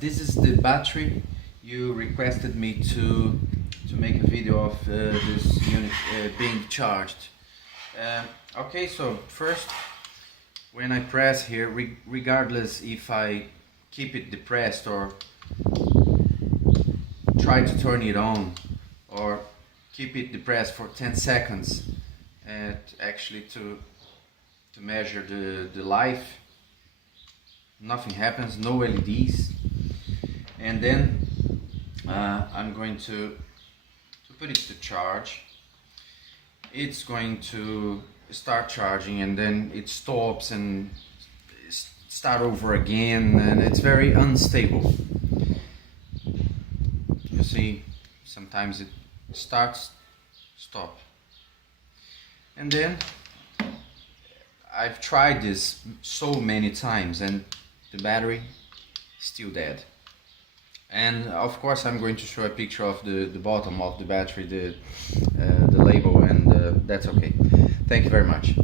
This is the battery. You requested me to make a video of this unit being charged. Okay, so first, when I press here, regardless if I keep it depressed or try to turn it on or keep it depressed for 10 seconds actually to measure the life, nothing happens, no LEDs. And then I'm going to put it to charge. It's going to start charging and then it stops and start over again, and it's very unstable. You see, sometimes it starts, stop. And then I've tried this so many times and the battery still dead. And of course I'm going to show a picture of the bottom of the battery, the label, and that's okay. Thank you very much.